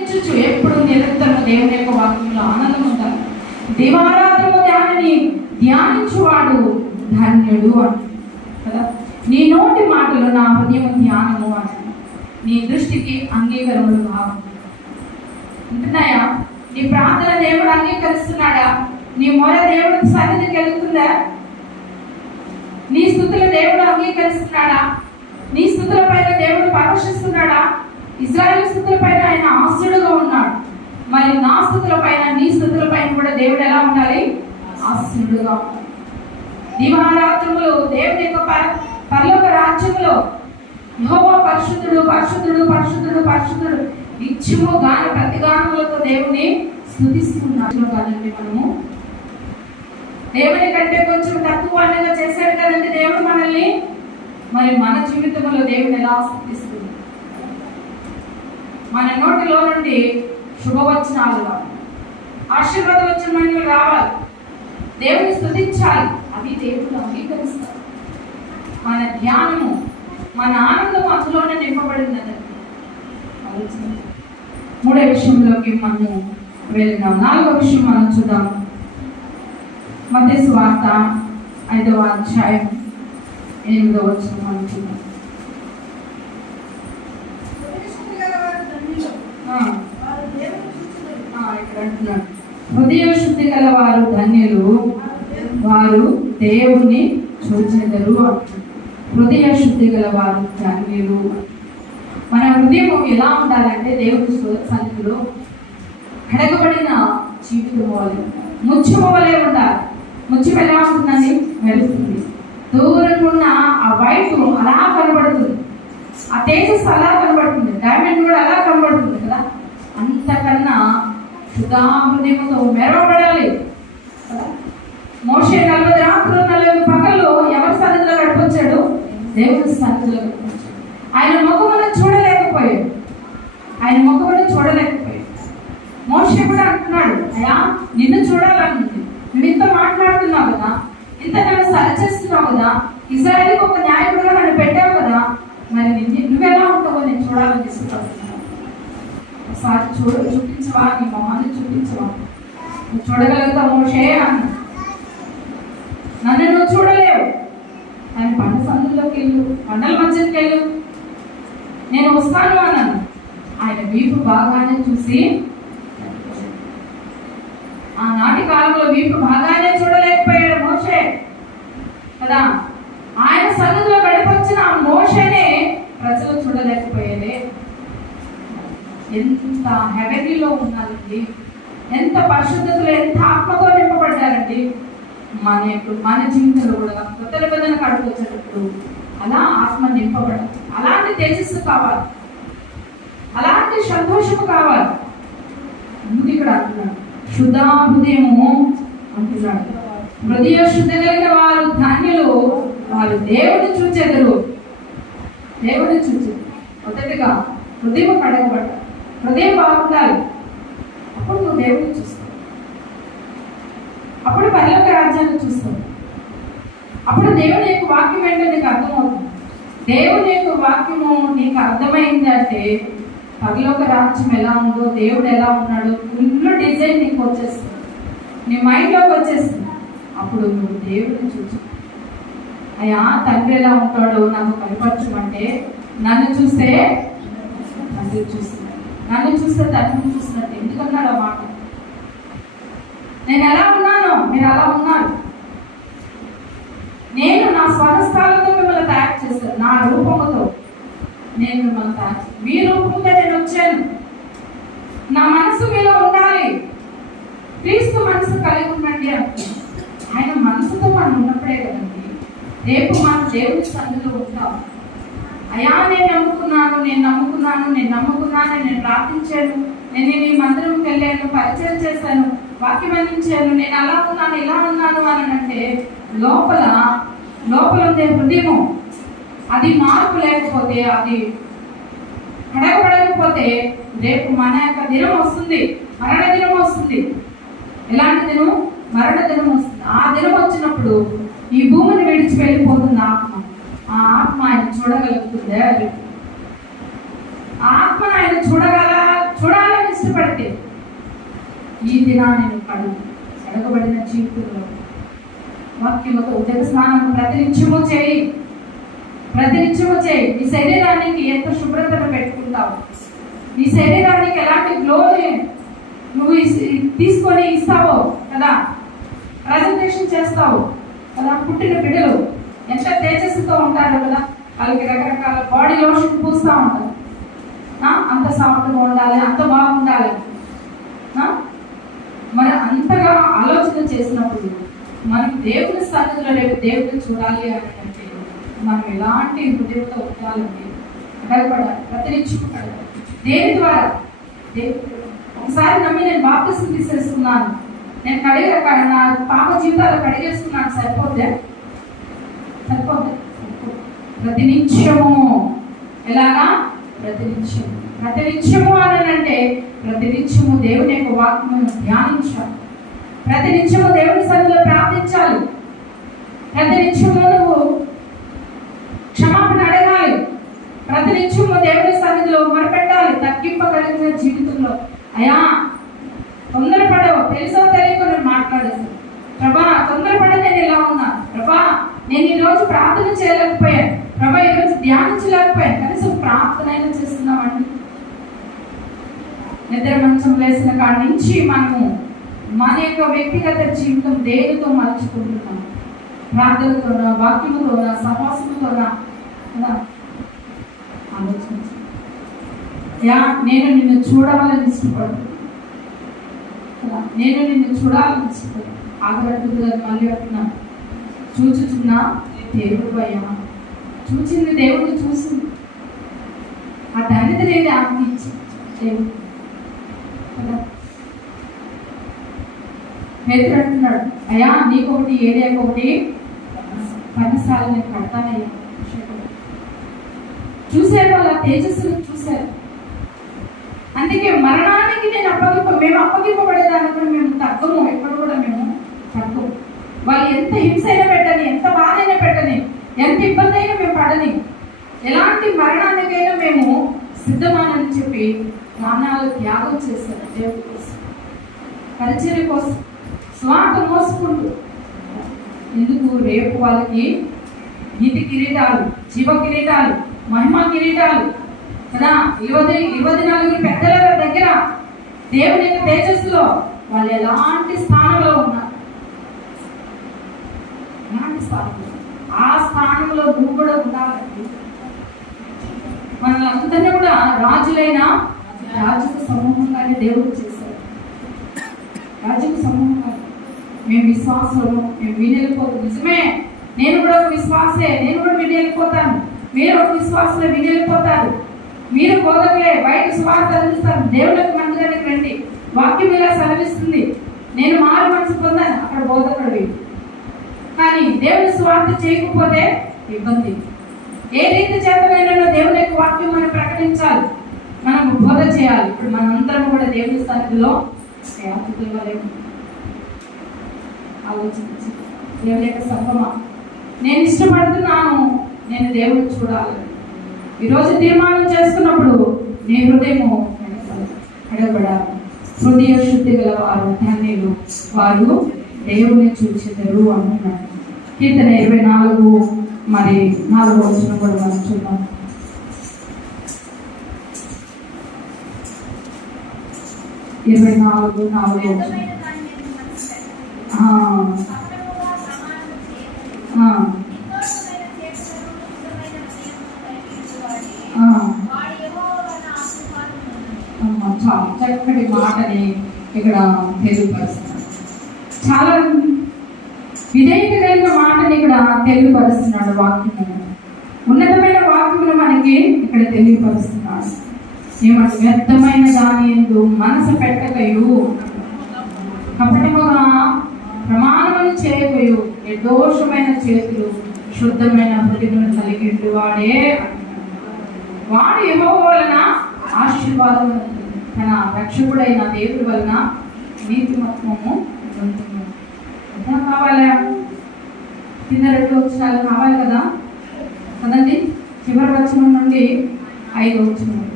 చూచు ఎప్పుడు నిరంతరం దేవుని యొక్క వాక్యంలో ఆనందం ఉంటారు దివారాత్రము దానిని ధ్యానించువాడు ధన్యుడు అని. కదా? నీ నోటి మాటలు నా హృదయం ధ్యానము అని. నీ దృష్టికి అంగీకరములు కావు. ఉంటున్నాయా? నీ ప్రార్థన దేవుడు అంగీకరిస్తున్నాడా? నీ మొర దేవుడి సన్నిధికి వెళ్తుందా? నీ స్థుతుల దేవుడు అంగీకరిస్తున్నాడా? నీ స్థుతుల పైన దేవుడు పరోషిస్తున్నాడా ఇజ్రాయెల్ స్థుతుల పైన ఆయన ఆస్తుడుగా ఉన్నాడు. మరి నా స్థుతుల పైన నీ స్థుతుల పైన కూడా దేవుడు ఎలా ఉండాలి? ఆశ్రుడుగా దివారాత్రములు దేవుని యొక్క పర- పరలోక రాజ్యములో యెహోవా పరిశుద్ధుడు పరిశుద్ధుడు పరిశుద్ధుడు పరిశుద్ధుడు నిత్యము గాన ప్రతిగానములతో దేవుని స్థుతిస్తున్నాడు. కదండి మనము. దేవుని కంటే కొంచెం తక్కువ అన్నగా చేశాడు కదండి దేవుడు మనల్ని. మరి మన జీవితంలో దేవుని ఎలా మన నోటిలో నుండి శుభవచనాలు రావాలి. ఆశీర్వాద వచనములు రావాలి. దేవుని స్థుతించాలి అది దేవుడు అంగీకరిస్తారు. మన ధ్యానము మన ఆనందం అందులోనే నింపబడినదండి మూడో విషయంలోకి మనము వెళ్దాం నాలుగో విషయం మనం చూద్దాం. మధ్య వార్త ఐదవ అధ్యాయం ఎనిమిదో వచ్చిన మనం చూద్దాం ఆ, ఆ, ఇక్కడ అంటున్నాడు హృదయ శుద్ధి గల వారు ధన్యులు వారు దేవుని చూచెదరు హృదయ శుద్ధి గల వారు ధన్యులు. మన హృదయం ఎలా ఉండాలంటే దేవుడి సన్నిధిలో కడగబడిన జీవితం వలె ముత్యము వలె ఉండాలి. ముత్యం ఎలా ఉంటుందని మెరుస్తుంది. దూరంగా ఉన్న ఆ వైపు అలా కనబడుతుంది. ఆ తేజస్ అలా కనబడుతుంది. డైమండ్ కూడా అలా కనబడుతుంది కదా? అంతకన్నా హృదయముతో మెరవబడాలి. మోషే నలభై రాత్రులు నలభై పగలు ఎవరి సన్నిధిలో గడిపొచ్చాడు దేవుని సన్నిధిలో గడిపొచ్చాడు ఆయన ముఖమును చూడలేకపోయాడు. ఆయన ముఖమును చూడలేకపోయాడు. మోషే కూడా అంటున్నాడు అయ్యా నిన్ను చూడాలనుంది. నువ్వు ఇంత మాట్లాడుతున్నావు కదా ఇంత నన్ను సరిచేస్తున్నావు కదా ఇజ్రాయల్కి ఒక న్యాయకుడుగా నన్ను పెట్టావు కదా మరి నిన్ను నువ్వెలా ఉంటావో నేను చూడాలని ఒకసారి చూడ చూపించవా? నీ మొహాన్ని చూపించవా? నువ్వు చూడగలుగుతావు మోషే నన్ను నువ్వు చూడలేవు. ఆయన పంట సందులోకి వెళ్ళు పంటల మధ్యకి వెళ్ళు. నేను వస్తాను అన్నాను. ఆయన వీపు బాగానే చూసి ఆనాటి కాలంలో వీపు బాగానే చూడలేకపోయాడు మోషే. కదా? ఆయన సన్నిధిలో గడిపొచ్చిన ఆ మోషనే ప్రజలు చూడలేకపోయేదే. ఎంత హెవెనీలో ఉన్నారండి? ఎంత పరిశుద్ధతలో ఎంత ఆత్మతో నింపబడ్డారండి? మన యొక్క మన జీవితంలో కూడా కొత్త నిబంధన కడుపు వచ్చేటప్పుడు అలా ఆత్మ నింపబడాలి. అలాంటి తేజస్సు కావాలి. అలాంటి సంతోషము కావాలి. అందుకు ఇక్కడ అంటున్నాడు. శుద్ధాహృదయము అంటున్నాడు. హృదయ శుద్ధి కలిగిన వారు ధాన్యులు. వారు దేవుడు చూచెదరు. దేవుడు చూచెదరు. మొదటిగా హృదయం కడగబడ్డ హృదయం బాగుండాలి. అప్పుడు నువ్వు దేవుడిని చూస్తావు. అప్పుడు పరలోక రాజ్యాన్ని చూస్తావు. అప్పుడు దేవుని యొక్క వాక్యం ఏంటో నీకు అర్థమవుతుంది. దేవుని యొక్క వాక్యము నీకు అర్థమైందంటే పరలోక రాజ్యం ఎలా ఉందో దేవుడు ఎలా ఉన్నాడో ఫుల్ డిజైన్ నీకు వచ్చేస్తుంది. నీ మైండ్లోకి వచ్చేస్తుంది. అప్పుడు నువ్వు దేవుడిని చూచు. అయ్యా తండ్రి ఎలా ఉంటాడో నాకు కనపరచమంటే నన్ను చూస్తే తండ్రి చూస్తే నన్ను చూస్తే తండ్రిని చూసినట్టు. ఎందుకన్నాడు ఆ మాట? నేను ఎలా ఉన్నాను మీరు అలా ఉన్నారు. నేను నా స్వరస్థాలతో మిమ్మల్ని తయారు చేశాను. నా రూపముతో నేను మిమ్మల్ని తయారు చేశాను. మీ రూపంగా నేను వచ్చాను. నా మనసు మీలో ఉండాలి. క్రీస్తు మనసు కలిగి ఉండండి అంటున్నాను ఆయన మనసుతో మనం ఉన్నప్పుడే కదండి. రేపు మనం దేవుని సన్నిధిలో ఉంటాం. అయా నేను నమ్ముకున్నాను నేను నమ్ముకున్నాను నేను నమ్ముకున్నాను నేను ప్రార్థించాను నేను నీ మందిరంకి వెళ్ళాను పరిచయం చేశాను వాక్యం అందించాను నేను అలా ఉన్నాను ఇలా ఉన్నాను అని అంటే లోపల లోపల ఉండే హృదయము అది మార్పు లేకపోతే అది కడగబడకపోతే రేపు మన యొక్క దినం వస్తుంది మరణ దినం వస్తుంది. ఎలాంటి దినం? మరణ దినం వస్తుంది. ఆ దినం వచ్చినప్పుడు ఈ భూమిని విడిచి వెళ్ళిపోతుంది ఆ ఆత్మ ఆయన చూడగలుగుతుందే ఆ ఆత్మను ఆయన చూడగల చూడాలని ఇష్టపడితే ఈ దినాన్ని నువ్వు కడుగు కడగబడిన జీవితంలో వాక్యముతో ఉదయ స్నానం ప్రతినిత్యము చేయి. ప్రతినిత్యము చేయి. నీ శరీరానికి ఎంత శుభ్రతను పెట్టుకుంటావు? నీ శరీరానికి ఎలాంటి గ్లోని నువ్వు తీసుకొని ఇస్తావో కదా? ప్రజెంటేషన్ చేస్తావు కదా? పుట్టిన బిడ్డలు ఎంత తేజస్సుతో ఉంటారు కదా వాళ్ళకి రకరకాల బాడీ లోషన్ పూస్తూ ఉంటారు. అంత సాఫ్ట్గా ఉండాలి అంత బాగుండాలి. మరి అంతగా ఆలోచన చేసినప్పుడు మనం దేవుని సన్నిధిలో రేపు దేవుని చూడాలి అని అంటే మనం ఎలాంటి హృదయంతో ఉండాలండి భయపడాలి ప్రతినిత్యం దేని ద్వారా? దేవుడు. ఒకసారి నమ్మి నేను బాప్తిసం తీసేసుకున్నాను. నేను కడిగా నా పాప జీవితాలు కడిగేసుకున్నాను సరిపోతే సరిపోతే ప్రతి ప్రతినిత్యము. ఎలాగా? ప్రతి నిత్యము అని అంటే ప్రతినిత్యము దేవుని యొక్క వాక్యమును ధ్యానించాలి. ప్రతి నిత్యము దేవుని సన్నిధిలో ప్రార్థించాలి. ప్రతినిత్యము నువ్వు క్షమాపణ అడగాలి. ప్రతి నిత్యము దేవుని సన్నిధిలో మొరపెట్టాలి. తగ్గింపగలిగిన జీవితంలో. అయా తొందరపడవు. తెలుసో తెలియకుండా మాట్లాడేసి. ప్రభా తొందరపడ నేను ఇలా ఉన్నా. ప్రభా నేను ఈ రోజు ప్రార్థన చేయలేకపోయాను. ప్రభా ఈ రోజు ధ్యానించలేకపోయాను. కనీసం ప్రార్థన అయినా చేస్తున్నామండి. నిద్ర మంచం వేసిన కాడ నుంచి మనము మన యొక్క వ్యక్తిగత జీవితం దేనితో మలుచుకుంటున్నాం? ప్రార్థనతోనా వాక్యముతోనా సమాసంతోనా ఆలోచించు. యా నేను నిన్ను చూడాలని ఇష్టపడు నేను నిన్ను చూడాలని ఇష్టపడు ఆగరట్టుగా మళ్ళీ అంటున్నాను చూచుచున్నా దేవుడు భయమా? చూచింది దేవుడు చూసింది. ఆ ధన్యత నేను ఇచ్చి దేవుడు కదా? అంటున్నాడు అయ్యా నీకొకటి ఏరియాకి ఒకటి పన్నసార్లు నేను కడతానయ్యా. చూశారు వాళ్ళ తేజస్సును చూశారు. అందుకే మరణానికి నేను అప్పగింప మేము అప్పగింపబడేదానికి కూడా మేము తగ్గము ఎక్కడ కూడా మేము వాళ్ళు ఎంత హింస అయినా పెట్టని ఎంత బాధ అయినా పెట్టని ఎంత ఇబ్బంది అయినా మేము పడని ఎలాంటి మరణానికైనా మేము సిద్ధమానని చెప్పి ప్రాణాలు త్యాగం చేశారు దేవుడి కోసం. పరిచర్య కోసం స్వార్థ మోసుకుంటూ. ఎందుకు? రేపు వాళ్ళకి నీతి కిరీటాలు జీవ కిరీటాలు మహిమ కిరీటాలు కదా? ఇరవై ఇరవై నలుగురు పెద్దల దగ్గర దేవుని యొక్క తేజస్సులో వాళ్ళు ఎలాంటి స్థానంలో ఉన్నారు ఎలాంటి స్థానంలో ఆ స్థానంలో నువ్వు కూడా ఉండాలండి మనల్ని కూడా రాజులైన రాజుకు సమూహంగానే దేవుడు చేశారు రాజుకు సమూహంగా మేము విశ్వాసము మేము వినెళ్ళిపోతాం. నిజమే నేను కూడా ఒక విశ్వాసే నేను కూడా వినెళ్ళిపోతాను. మీరు ఒక విశ్వాసంలో వినెళ్ళిపోతారు. మీరు బోధకులే బయట స్వార్థ అందిస్తారు దేవుళ్ళకి మందిరానికి రండి. వాక్యం ఇలా సెలవిస్తుంది నేను మారు మనసు పొందాను. అక్కడ బోధకుడు కానీ దేవుని స్వార్థ చేయకపోతే ఇబ్బంది. ఏ రీతి చేతనైనా దేవుని యొక్క వాక్యం మనం ప్రకటించాలి మనం బోధ చేయాలి. ఇప్పుడు మనందరం కూడా దేవుని సన్నిధిలో ఆలోచించి. దేవుని యొక్క సంగమా నేను ఇష్టపడుతున్నాను నేను దేవుని చూడాలి. ఈరోజు తీర్మానం చేసుకున్నప్పుడు నీ హృదయము అడగబడాలి హృదయ శుద్ధి గల వారు ధన్యులు. వారు దేవుణ్ణి చూచెదరు అంటున్నాడు కీర్తన ఇరవై నాలుగు మరి నాలుగు వచ్చిన కూడా మనం చూద్దాం. ఇరవై నాలుగు నాలుగు ఆ, చాలా చక్కటి మాటని ఇక్కడ తెలియపరుస్తున్నాడు చాలా విధేయత కలిగిన మాటని ఇక్కడ తెలియపరుస్తున్నాడు వాక్యం ఉన్నతమైన వాక్యం మనకి ఇక్కడ తెలియపరుస్తుంది ఏమంటే వ్యర్థమైన దాని ఎందు మనసు పెట్టకయు కపటముగా ప్రమాణములు చేయకయు నిర్దోషమైన చేతులు శుద్ధమైన హృదయమును కలిగి వాడే. వాడు ఏమో వలన ఆశీర్వాదం తన రక్షకుడైన దేవుడి వలన నీతిమత్వము పొందుతున్నాడు. కావాలా? కింద రెండు అక్షరాలు కావాలి కదా? కదండి? చివరి వచనం నుండి ఐదు వచనం.